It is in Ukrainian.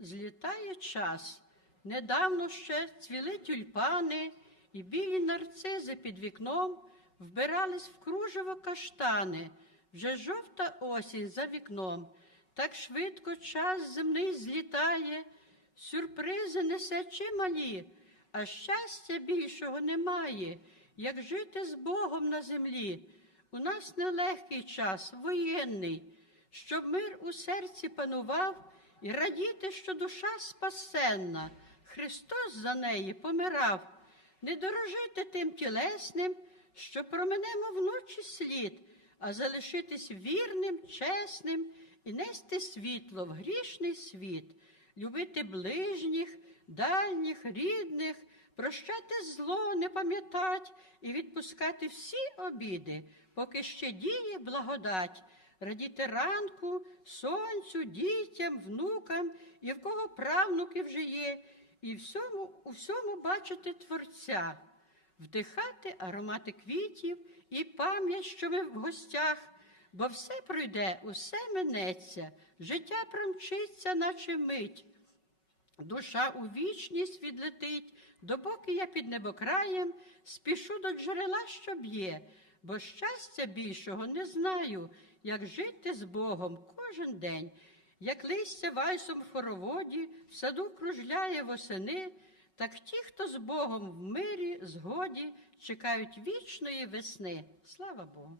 Злітає час. Недавно ще цвіли тюльпани, і білі нарцизи під вікном вбирались в кружево каштани. Вже жовта осінь за вікном. Так швидко час земний злітає, сюрпризи несе чималі, а щастя більшого немає, як жити з Богом на землі. У нас нелегкий час, воєнний, щоб мир у серці панував і радіти, що душа спасенна, Христос за неї помирав, не дорожити тим тілесним, що променемо вночі слід, а залишитись вірним, чесним і нести світло в грішний світ, любити ближніх, дальніх, рідних, прощати зло, не пам'ятать і відпускати всі обіди, поки ще діє благодать, радіти ранку, сонцю, дітям, внукам, і в кого правнуки вже є, і всьому, у всьому бачити Творця, вдихати аромати квітів і пам'ять, що ми в гостях, бо все пройде, усе минеться, життя промчиться, наче мить. Душа у вічність відлетить, допоки я під небокраєм спішу до джерела, що б'є, бо щастя більшого не знаю, як жити з Богом кожен день, як листя вальсом в хороводі, в саду кружляє восени, так ті, хто з Богом в мирі, згоді, чекають вічної весни. Слава Богу!